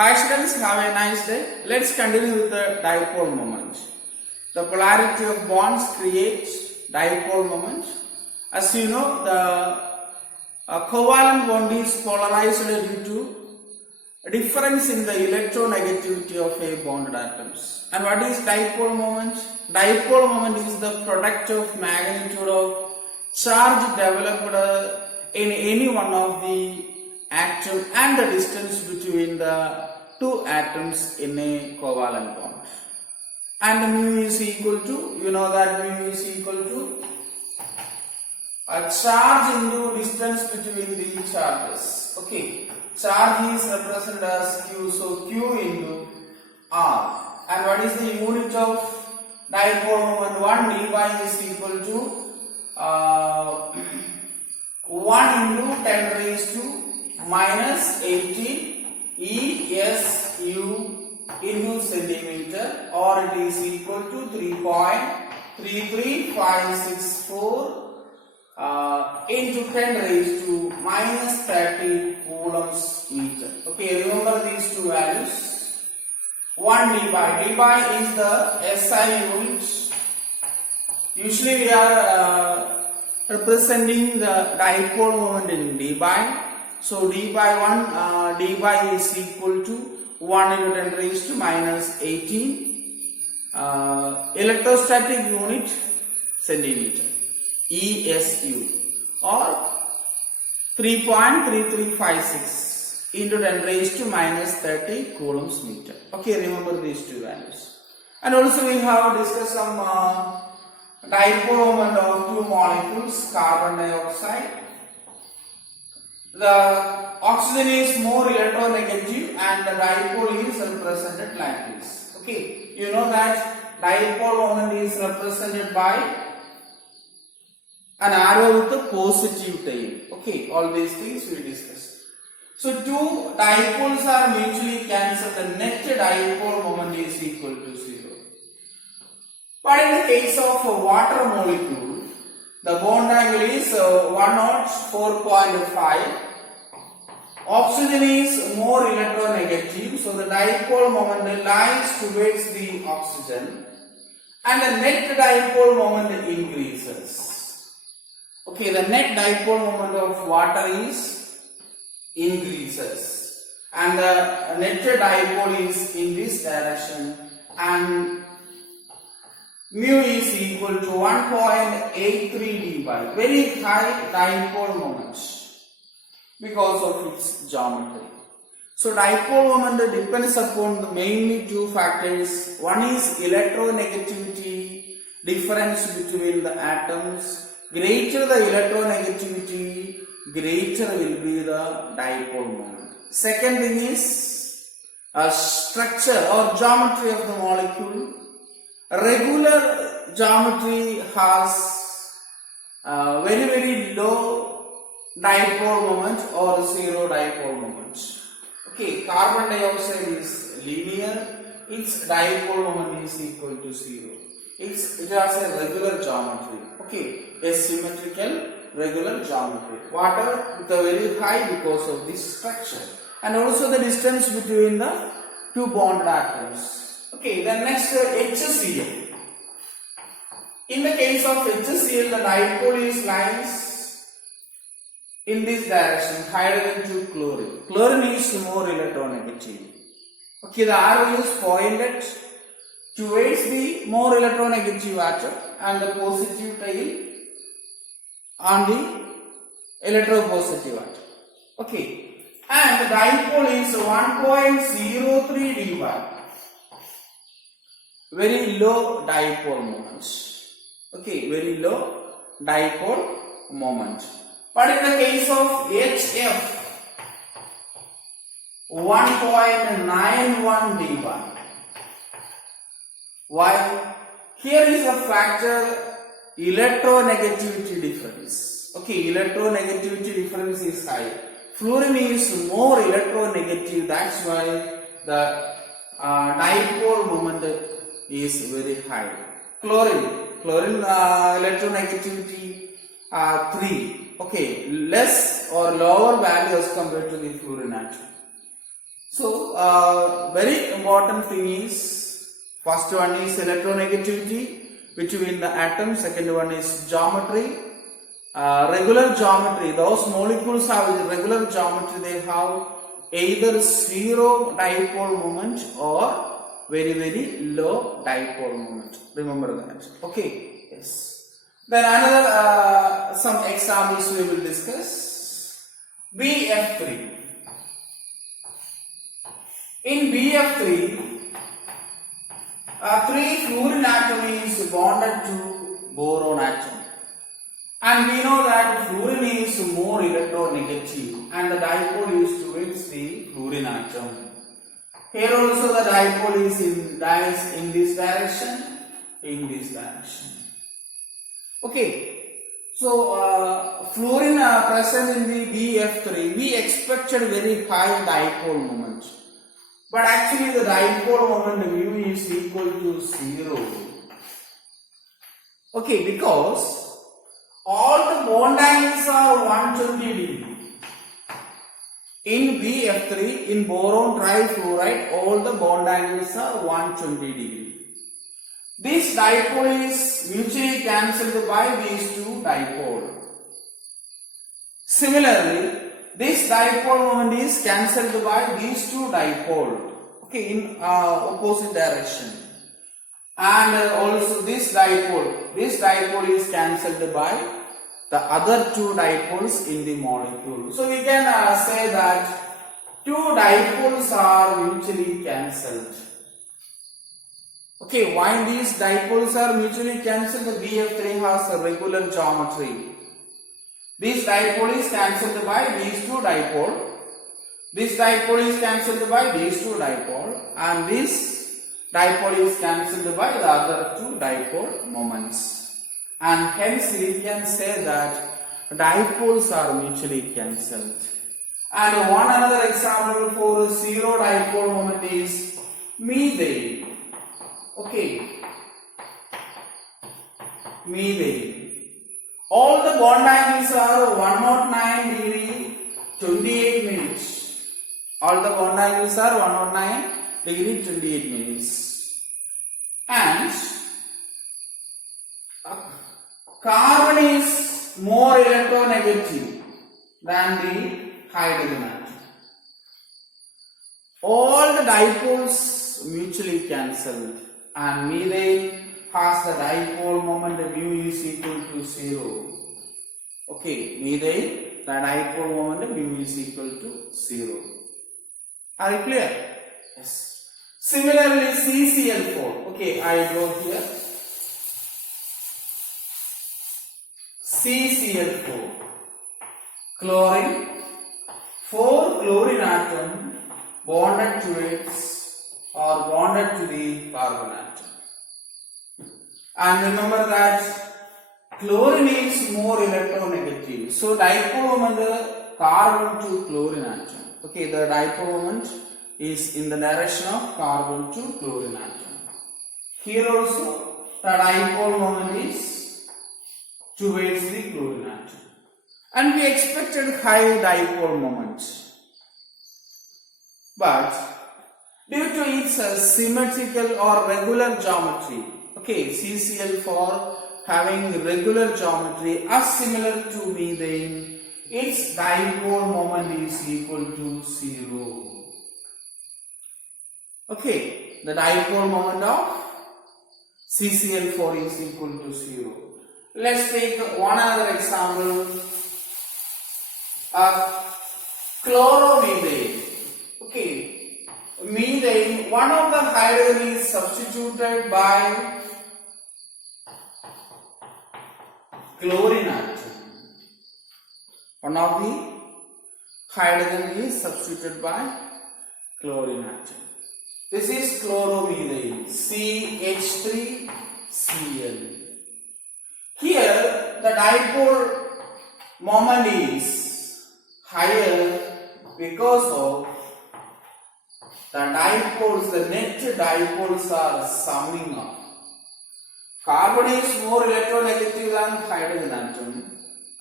Hi students, have a nice day. Let's continue with the dipole moment. The polarity of bonds creates dipole moment. As you know, the covalent bond is polarized due to a difference in the electronegativity of a bonded atoms. And what is dipole moment? Dipole moment is the product of magnitude of charge developed in any one of the atom and the distance between the two atoms in a covalent bond. And mu is equal to, you know that mu is equal to a charge into distance between the charges. Okay, charge is represented as Q, so Q into R. And what is the unit of dipole moment? 1 d is equal to 1 into 10 raised to minus 18 ESU into centimeter, or it is equal to 3.33564 into 10 raised to minus 30 coulombs meter. Okay, remember these two values. 1 d is the SI unit. Usually we are representing the dipole moment in d. So d is equal to 1 into 10 raised to minus 18 electrostatic unit centimeter, ESU, or 3.3356 into 10 raised to minus 30 coulombs meter. Okay, remember these two values. And also we have discussed some dipole moment of two molecules, carbon dioxide. The oxygen is more electronegative and the dipole is represented like this. Okay, you know that dipole moment is represented by an arrow with a positive tail. Okay, all these things we discussed. So two dipoles are mutually cancelled. The net dipole moment is equal to 0. But in the case of a water molecule, the bond angle is 104.5. Oxygen is more electronegative, so the dipole moment lies towards the oxygen and the net dipole moment increases. Okay, the net dipole moment of water is increases and the net dipole is in this direction, and mu is equal to 1.83 d. Very high dipole moment because of its geometry. So dipole moment depends upon the mainly two factors. One is electronegativity, difference between the atoms. Greater the electronegativity, greater will be the dipole moment. Second thing is structure or geometry of the molecule. Regular geometry has very low dipole moment or zero dipole moment. Okay, carbon dioxide is linear, its dipole moment is equal to 0. It has a regular geometry. Okay, a symmetrical regular geometry. Water with a very high because of this structure, and also the distance between the two bonded atoms. Okay, then next HCl. In the case of HCl, the dipole is lies in this direction, hydrogen to chlorine. Chlorine is more electronegative. Okay, the arrow is pointed towards the more electronegative atom and the positive tail on the electropositive atom. Okay, and the dipole is 1.03 d. Very low dipole moment. Okay, very low dipole moment. But in the case of HF, 1.91 d. Why? Here is a factor electronegativity difference. Okay, electronegativity difference is high. Fluorine is more electronegative, that's why the dipole moment is very high. Chlorine electronegativity 3. Okay, less or lower value as compared to the fluorine atom. So, very important thing is, first one is electronegativity between the atoms, second one is geometry. Regular geometry, those molecules have regular geometry, they have either zero dipole moment or very low dipole moment. Remember that. Okay, yes. Then another some examples we will discuss. BF3. In BF3, three fluorine atom is bonded to boron atom. And we know that fluorine is more electronegative and the dipole is towards the fluorine atom. Here also the dipole is in this direction, in this direction. Okay, so fluorine present in the BF3, we expected very high dipole moment. But actually the dipole moment mu is equal to 0. Okay, because all the bond angles are 120 degree. In BF3, in boron trifluoride, all the bond angles are 120 degree. This dipole is mutually cancelled by these two dipole. Similarly, this dipole moment is cancelled by these two dipole. Okay, in opposite direction. And also this dipole is cancelled by the other two dipoles in the molecule. So we can say that two dipoles are mutually cancelled. Okay, why these dipoles are mutually cancelled? The BF3 has a regular geometry. This dipole is cancelled by these two dipole. This dipole is cancelled by these two dipole, and this dipole is cancelled by the other two dipole moments. And hence we can say that dipoles are mutually cancelled. And one another example for zero dipole moment is methane. Okay, methane. All the bond angles are 109 degree, 28 minutes. All the bond angles are 109 degree, 28 minutes. And carbon is more electronegative than the hydrogen atom. All the dipoles mutually cancelled and methane has the dipole moment mu is equal to 0. Okay, methane, the dipole moment mu is equal to 0. Are you clear? Yes. Similarly, CCl4. Okay, I draw here. CCl4. Chlorine. 4 chlorine atom bonded to its or bonded to the carbon atom. And remember that chlorine is more electronegative. So dipole moment carbon to chlorine atom. Okay, the dipole moment is in the direction of carbon to chlorine atom. Here also the dipole moment is towards the chlorine atom. And we expected high dipole moment. But due to its symmetrical or regular geometry, okay, CCl4 having regular geometry as similar to methane, its dipole moment is equal to 0. Okay, the dipole moment of CCl4 is equal to 0. Let's take one other example of chloromethane. Okay, methane, one of the hydrogen is substituted by chlorine atom. One of the hydrogen is substituted by chlorine atom. This is chloromethane, CH3Cl. Here the dipole moment is higher because of the dipoles, the net dipoles are summing up. Carbon is more electronegative than hydrogen atom.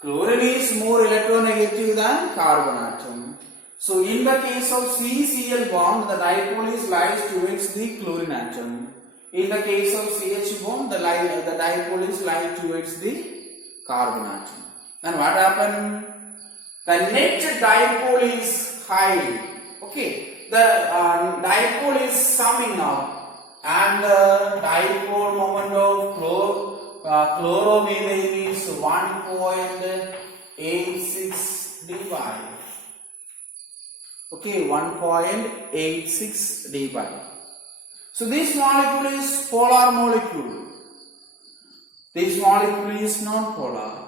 Chlorine is more electronegative than carbon atom. So in the case of CCl bond, the dipole is lies towards the chlorine atom. In the case of CH bond, the dipole is lies towards the carbon atom. Then what happened? The net dipole is high. Okay, the dipole is summing up, and the dipole moment of chloromethane is 1.86 dpi. Okay, 1.86 dpi. So this molecule is polar molecule. This molecule is non-polar,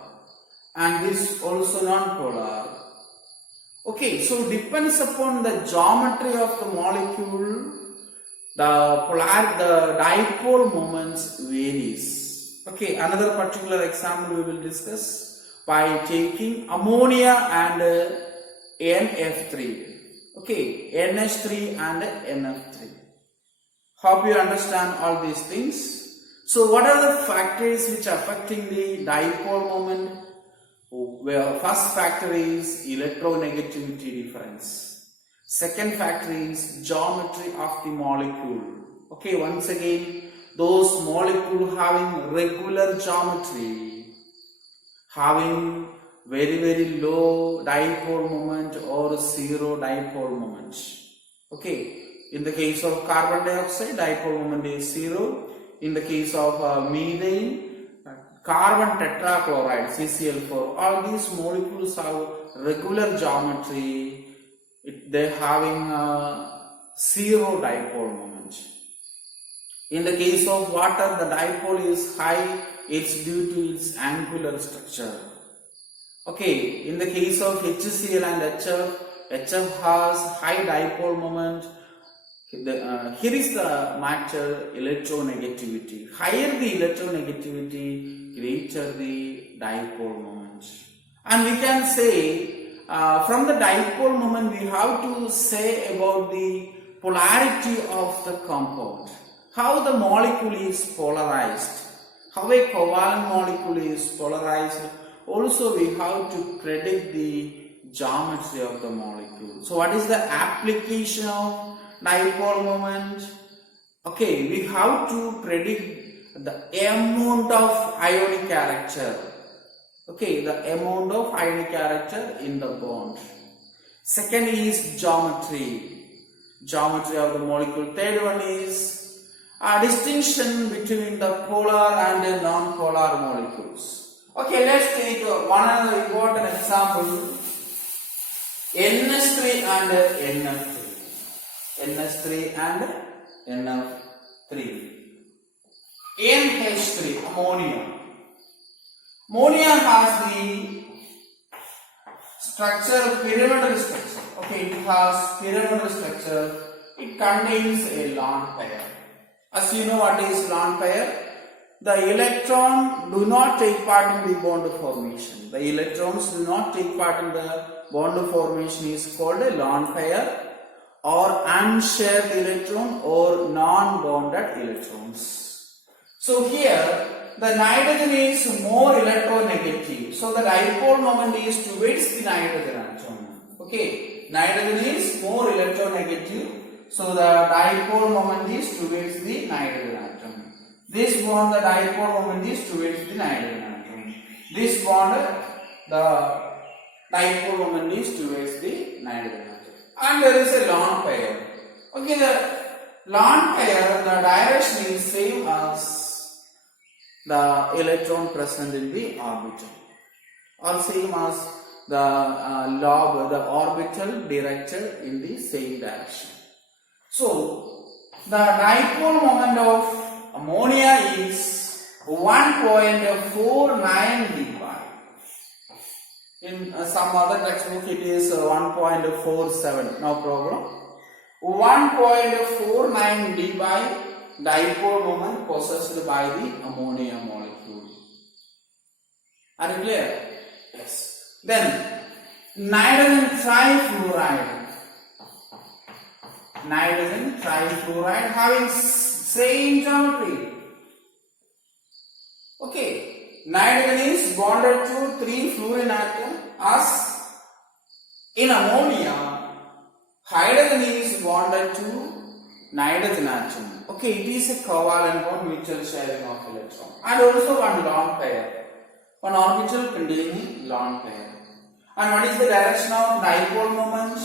and this also non-polar. Okay, so depends upon the geometry of the molecule, the dipole moments varies. Okay, another particular example we will discuss by taking ammonia and NF3. Okay, NH3 and NF3. Hope you understand all these things. So what are the factors which are affecting the dipole moment? Well, first factor is electronegativity difference. Second factor is geometry of the molecule. Okay, once again, those molecules having regular geometry, having very low dipole moment or zero dipole moment. Okay, in the case of carbon dioxide, dipole moment is zero. In the case of methane, carbon tetrachloride, CCl4, all these molecules have regular geometry. They are having zero dipole moment. In the case of water, the dipole is high. It's due to its angular structure. Okay, in the case of HCl and HF has high dipole moment. Here is the matter electronegativity. Higher the electronegativity, greater the dipole moment. And we can say from the dipole moment we have to say about the polarity of the compound. How the molecule is polarized. How a covalent molecule is polarized. Also we have to predict the geometry of the molecule. So what is the application of dipole moment? Okay, we have to predict the amount of ionic character. Okay, the amount of ionic character in the bond. Second is geometry. Geometry of the molecule. Third one is a distinction between the polar and the non-polar molecules. Okay, let's take one other important example. NH3 and NF3. NH3 and NF3. NH3, ammonia. Ammonia has the structure, pyramidal structure. Okay, it has pyramidal structure. It contains a lone pair. As you know what is lone pair? The electron do not take part in the bond formation. The electrons do not take part in the bond formation is called a lone pair, or unshared electron or non-bonded electrons. So here the nitrogen is more electronegative. So the dipole moment is towards the nitrogen atom. Okay, nitrogen is more electronegative. So the dipole moment is towards the nitrogen atom. This bond, the dipole moment is towards the nitrogen atom. This bond, the dipole moment is towards the nitrogen atom. And there is a lone pair. Okay, the lone pair, the direction is same as the electron present in the orbital, or same as the lobe, the orbital directed in the same direction. So the dipole moment of ammonia is 1.49 dpi. In some other textbook it is 1.47, no problem. 1.49 dpi dipole moment possessed by the ammonia molecule. Are you clear? Yes. Then nitrogen trifluoride. Nitrogen trifluoride having same geometry. Okay. Nitrogen is bonded to 3 fluorine atoms. As in ammonia, hydrogen is bonded to nitrogen atom. Okay, it is a covalent bond, mutual sharing of electron. And also one lone pair. One orbital containing lone pair. And what is the direction of dipole moment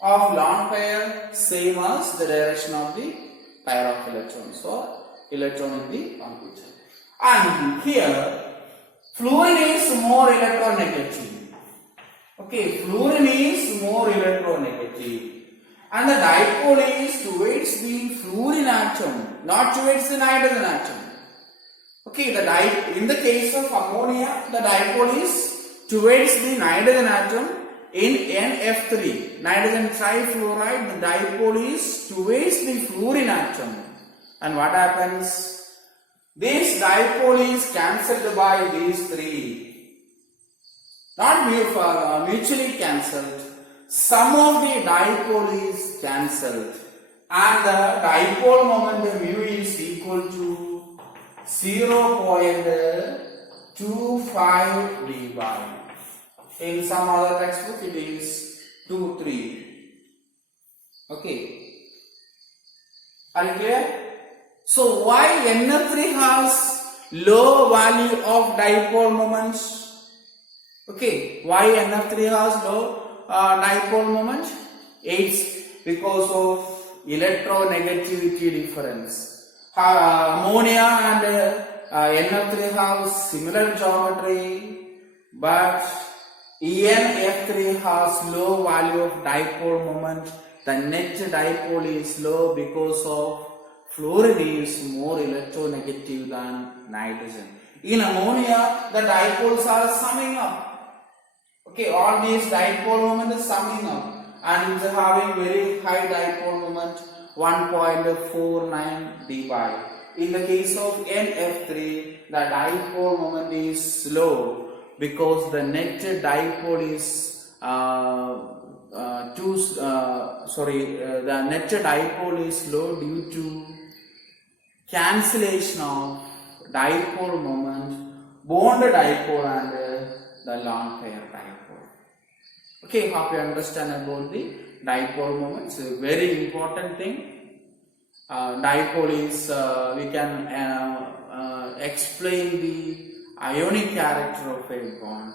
of lone pair? Same as the direction of the pair of electrons or electron in the orbital. And here, fluorine is more electronegative. Okay, fluorine is more electronegative. And the dipole is towards the fluorine atom, not towards the nitrogen atom. Okay, in the case of ammonia, the dipole is towards the nitrogen atom. In NF3, nitrogen trifluoride, the dipole is towards the fluorine atom. And what happens? This dipole is cancelled by these three. Not mutually cancelled. Sum of the dipole is cancelled. And the dipole moment mu is equal to 0.25 dB. In some other textbook it is 2-3. Okay. Are you clear? So why NF3 has low value of dipole moments? Okay. Why NF3 has low dipole moment? It's because of electronegativity difference. Ammonia and NF3 have similar geometry, but EnF3 has low value of dipole moment. The net dipole is low because of fluorine is more electronegative than nitrogen. In ammonia, the dipoles are summing up. Okay, all these dipole moment is summing up, and it's having very high dipole moment, 1.49 dB. In the case of NF3, the dipole moment is low because the net dipole is the net dipole is low due to cancellation of dipole moment, bond dipole and the lone pair dipole. Okay, hope you understand about the dipole moment. It's a very important thing. Dipole is we can explain the ionic character of a bond,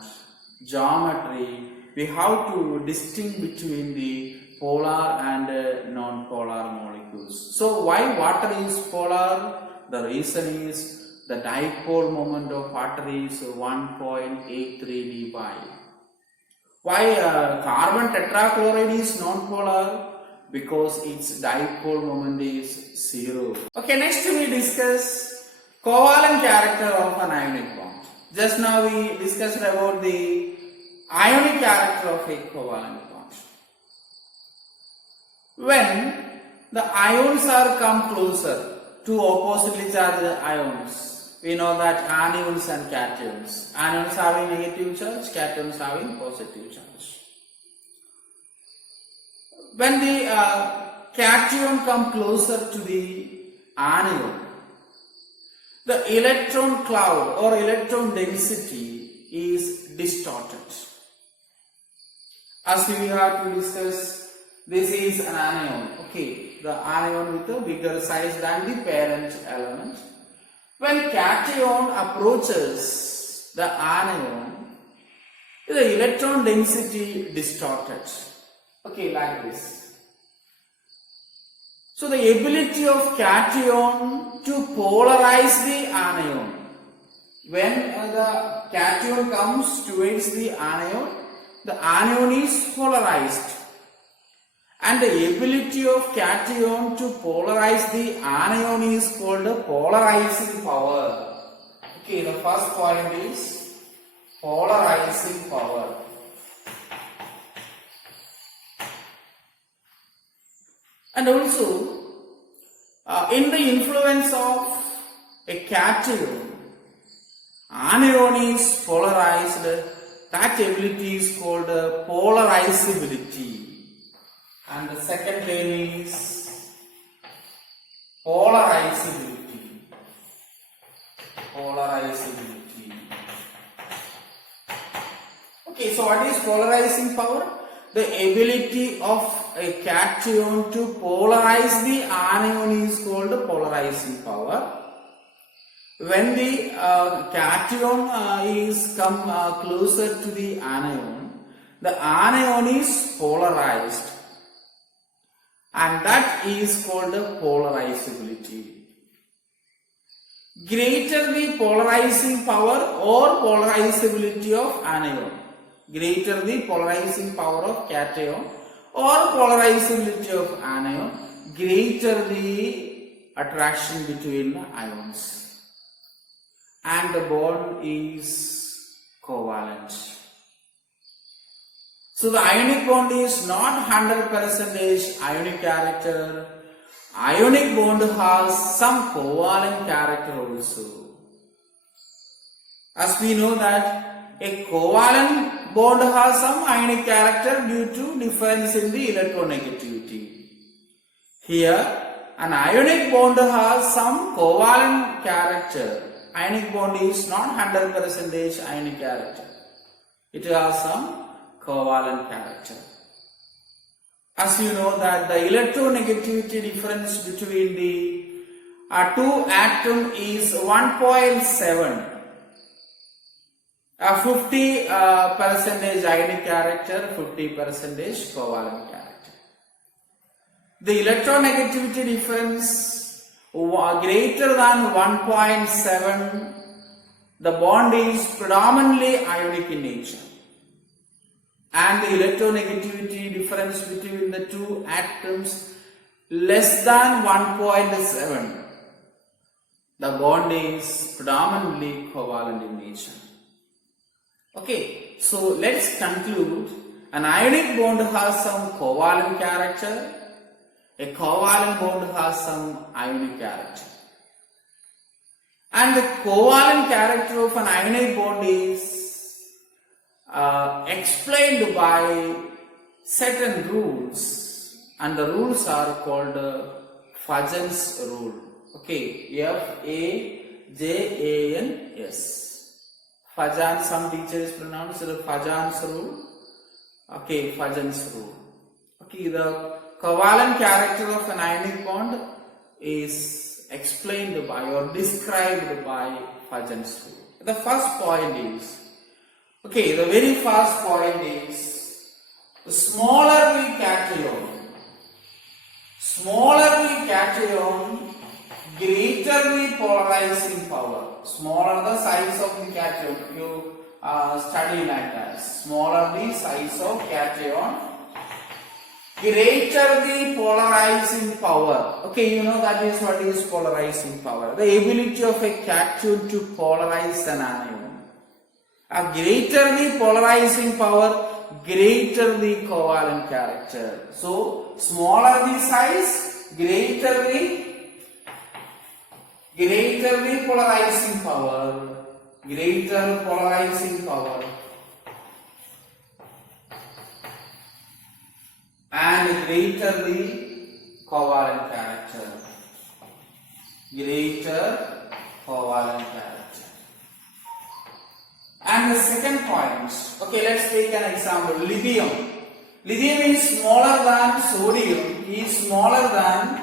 geometry. We have to distinguish between the polar and non-polar molecules. So why water is polar? The reason is the dipole moment of water is 1.83 dB. Why carbon tetrachloride is non-polar? Because its dipole moment is 0. Okay, next we discuss covalent character of an ionic bond. Just now we discussed about the ionic character of a covalent bond. When the ions are come closer to oppositely charged ions, we know that anions and cations. Anions having negative charge, cations having positive charge. When the cation come closer to the anion, the electron cloud or electron density is distorted. As we have to discuss, this is an anion. Okay, the anion with a bigger size than the parent element. When cation approaches the anion, the electron density distorted. Okay, like this. So the ability of cation to polarize the anion. When the cation comes towards the anion is polarized. And the ability of cation to polarize the anion is called the polarizing power. Okay, the first point is polarizing power. And also, in the influence of a cation, anion is polarized. That ability is called polarizability. And the second term is polarizability. Polarizability. Okay, so what is polarizing power? The ability of a cation to polarize the anion is called polarizing power. When the cation is come closer to the anion is polarized, and that is called polarizability. Greater the polarizing power or polarizability of anion, greater the polarizing power of cation or polarizability of anion, greater the attraction between the ions, and the bond is covalent. So the ionic bond is not 100% ionic character. Ionic bond has some covalent character also. As we know that a covalent bond has some ionic character due to difference in the electronegativity. Here, an ionic bond has some covalent character. Ionic bond is not 100% ionic character. It has some covalent character. As you know that the electronegativity difference between the two atoms is 1.7. 50% ionic character, 50% covalent character. The electronegativity difference greater than 1.7, the bond is predominantly ionic in nature. And the electronegativity difference between the two atoms less than 1.7, the bond is predominantly covalent in nature. Okay, so let's conclude. An ionic bond has some covalent character, a covalent bond has some ionic character. And the covalent character of an ionic bond is explained by certain rules, and the rules are called Fajan's rule. Okay, F-A-J-A-N-S. Fajan, some teachers pronounce it Fajan's rule. Okay, Fajan's rule. Okay, the covalent character of an ionic bond is explained by or described by Fajan's rule. The first point is, okay, the very first point is, the smaller the cation, greater the polarizing power. Smaller the size of the cation, you study like that. Smaller the size of cation, greater the polarizing power. Okay, you know that is what is polarizing power. The ability of a cation to polarize an anion. Greater the polarizing power, greater the covalent character. So, smaller the size, greater the polarizing power, greater polarizing power, and greater the covalent character, greater covalent character. And the second point, okay, let's take an example. Lithium. Lithium is smaller than sodium, is smaller than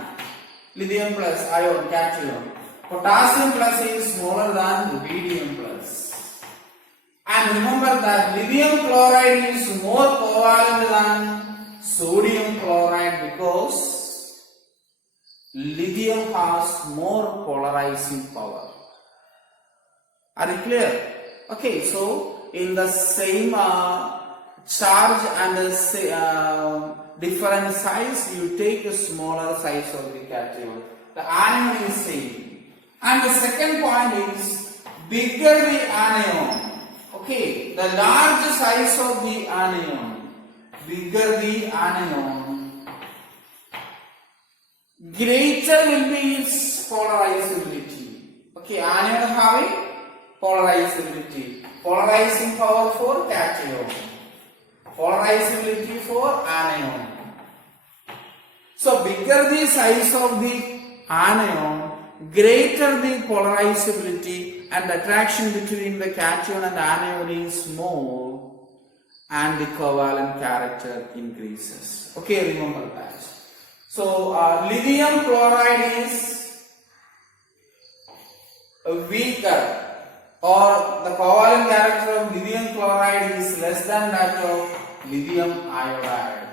lithium plus ion, cation. Potassium plus is smaller than rubidium plus. And remember that lithium chloride is more covalent than sodium chloride because lithium has more polarizing power. Are you clear? Okay, so in the same charge and different size, you take a smaller size of the cation. The anion is same. And the second point is, bigger the anion. Okay, the large size of the anion, bigger the anion, greater will be its polarizability. Okay, anion having polarizability, polarizing power for cation, polarizability for anion. So bigger the size of the anion, greater the polarizability, and attraction between the cation and anion is more, and the covalent character increases. Okay, remember that. So lithium chloride is weaker, or the covalent character of lithium chloride is less than that of lithium iodide.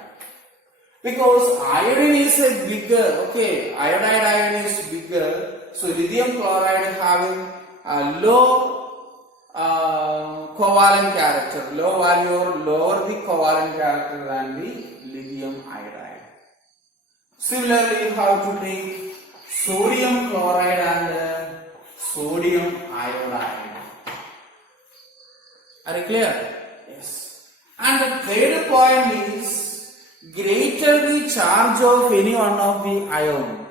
Because iodine is a bigger, okay, iodide is bigger, so lithium chloride having a low covalent character, low value or lower the covalent character than the lithium iodide. Similarly, you have to take sodium chloride and sodium iodide. Are you clear? Yes. And the third point is, greater the charge of any one of the ion.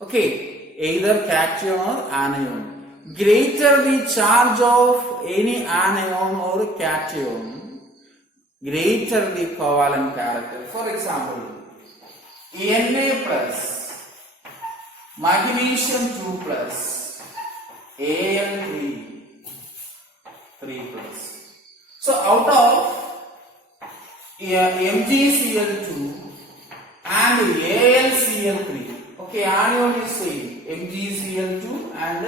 Okay, either cation or anion. Greater the charge of any anion or cation, greater the covalent character. For example, Na plus, magnesium 2 plus, Al 3 plus. So out of MgCl2 and AlCl3, okay, anion is same, MgCl2 and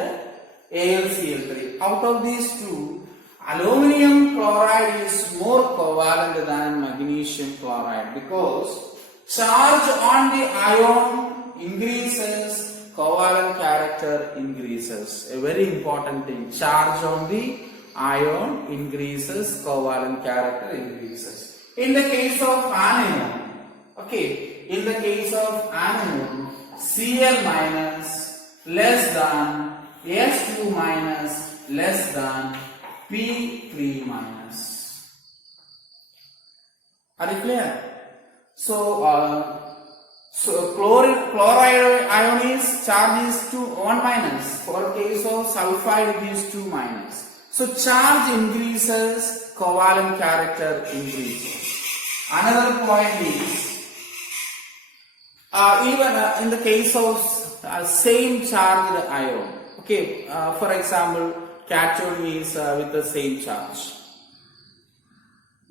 AlCl3. Out of these two, aluminum chloride is more covalent than magnesium chloride because charge on the ion increases, covalent character increases. A very important thing. Charge on the ion increases, covalent character increases. In the case of anion, okay, in the case of anion, Cl minus less than S2 minus less than P3 minus. Are you clear? So, chloride ion is charge is 1 minus. For case of sulfide, it is 2 minus. So, charge increases, covalent character increases. Another point is, even in the case of same charged ion, okay, for example, cation is with the same charge.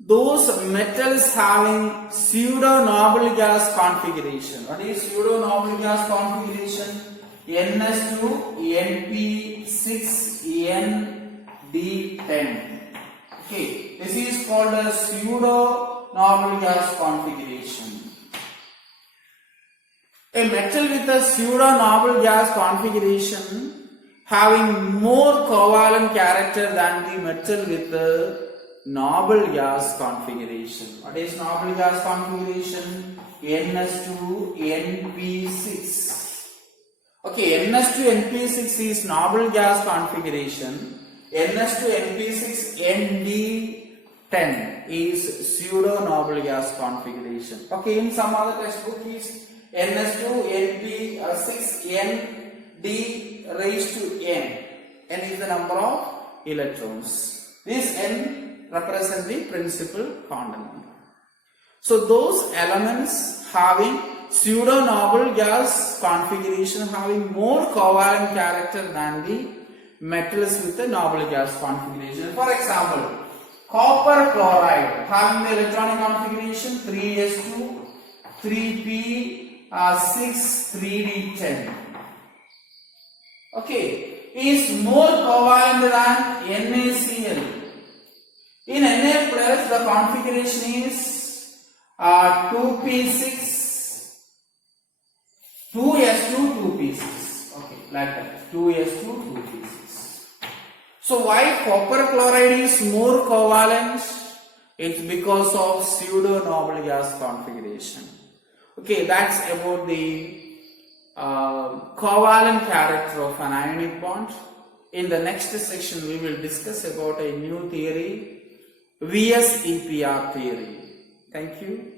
Those metals having pseudo-noble gas configuration. What is pseudo-noble gas configuration? NS2, NP6, ND10. Okay, this is called a pseudo-noble gas configuration. A metal with a pseudo-noble gas configuration having more covalent character than the metal with the noble gas configuration. What is noble gas configuration? NS2, NP6. Okay, NS2, NP6 is noble gas configuration. NS2, NP6, ND10 is pseudo noble gas configuration. Okay, in some other textbook is NS2, NP6, ND raised to N. N is the number of electrons. This N represent the principal quantum number. So those elements having pseudo-noble gas configuration having more covalent character than the metals with the noble gas configuration. For example, copper chloride having the electronic configuration 3s2, 3p, 6, 3d10. Okay, is more covalent than NaCl. In Na plus, the configuration is 2p6, 2s2, 2p6. Okay, like that. 2s2, 2p6. So why copper chloride is more covalent? It's because of pseudo-noble gas configuration. Okay, that's about the covalent character of an ionic bond. In the next section, we will discuss about a new theory, VS-EPR theory. Thank you.